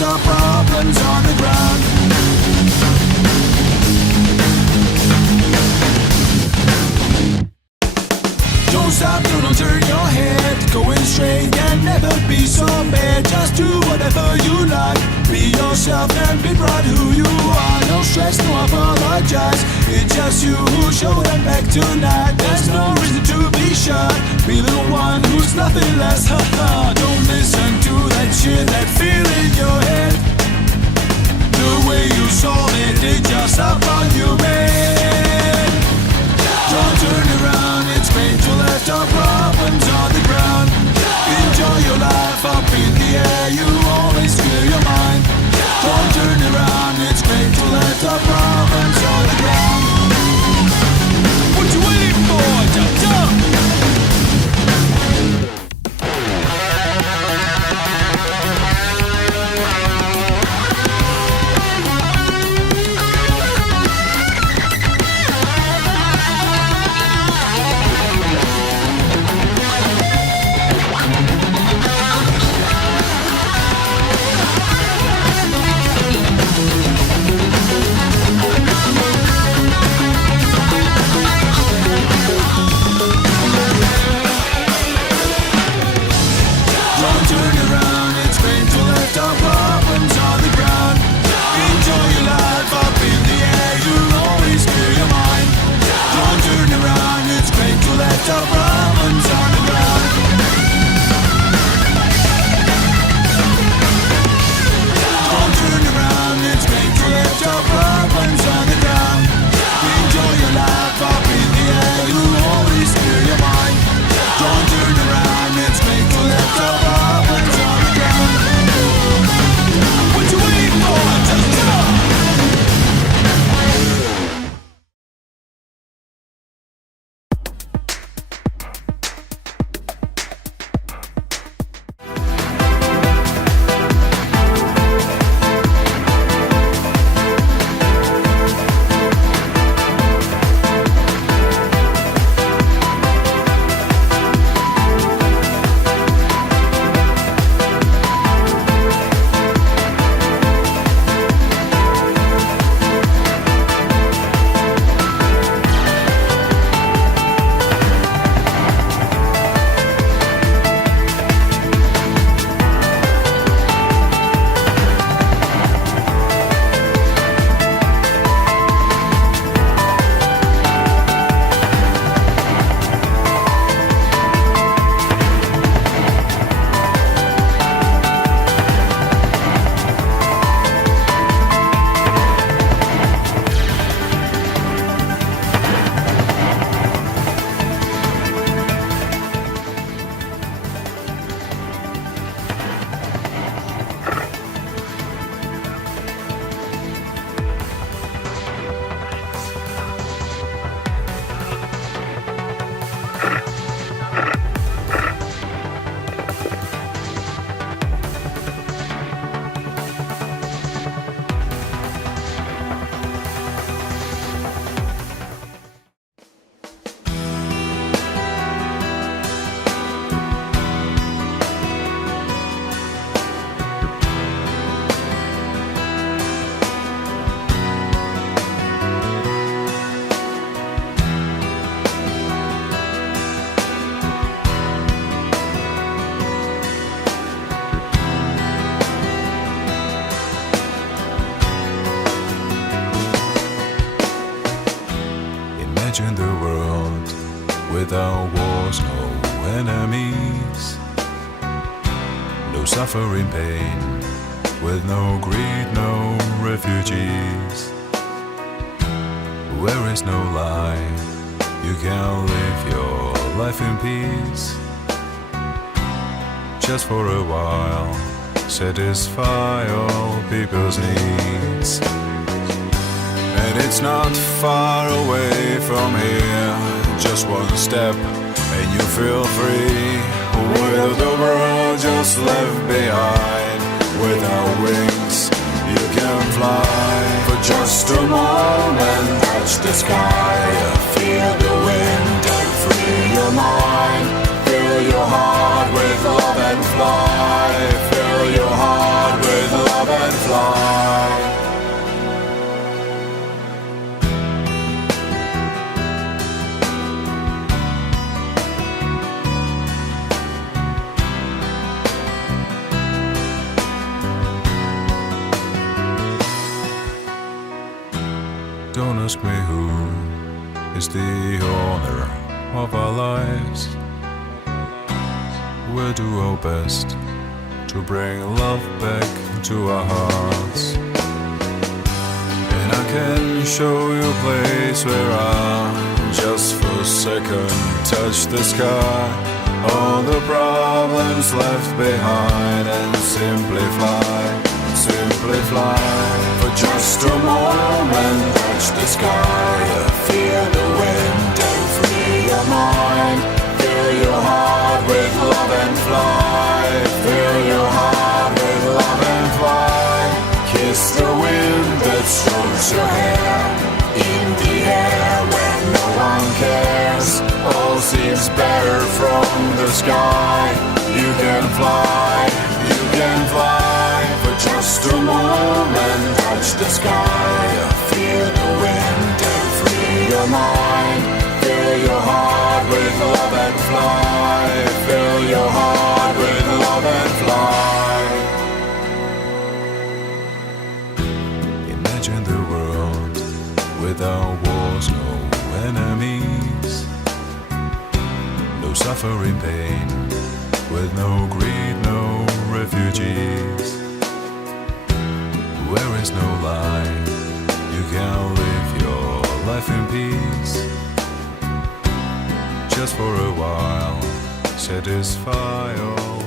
left our problems on the ground. Don't stop, don't turn your head. Going straight and never be so bad. Just do whatever you like. Be yourself and be proud who you are. No stress, no apologize. It's just you who showed up back tonight. There's no reason to be shy. Be the one who's nothing less. Haha. Don't listen to that shit, that feel in your head. The way you solve it, it's just up on you, man. Don't turn around, it's great to left our problems on the ground. Enjoy your life up in the air, you always clear your mind. Don't turn around, it's great to left our problems on the ground. What you waiting for? Jump, jump! Imagine the world without wars, no enemies, no suffering, pain, with no greed, no refugees. Where is no lie, you can live your life in peace. Just for a while, satisfy all people's needs. And it's not far away from here, just one step and you feel free. With the world just left behind, without wings you can fly. For just a moment touch the sky, feel the wind and free your mind. Fill your heart with love and fly, fill your heart with love and ask me who is the owner of our lives, we'll do our best to bring love back to our hearts. And I can show you a place where I just for a second touch the sky, all the problems left behind, and simply fly for just a moment. Touch the sky, feel the wind and free your mind. Fill your heart with love and fly. Fill your heart with love and fly. Kiss the wind that strokes your hair in the air when no one cares. All seems better from the sky. You can fly, you can fly for just a moment. Touch the sky, feel the wind and free your mind. Fill your heart with love and fly. Fill your heart with love and fly. Imagine the world without wars, no enemies, no suffering, pain, with no greed, no refugees. Where is no lie, you can live your life in peace. Just for a while, satisfy all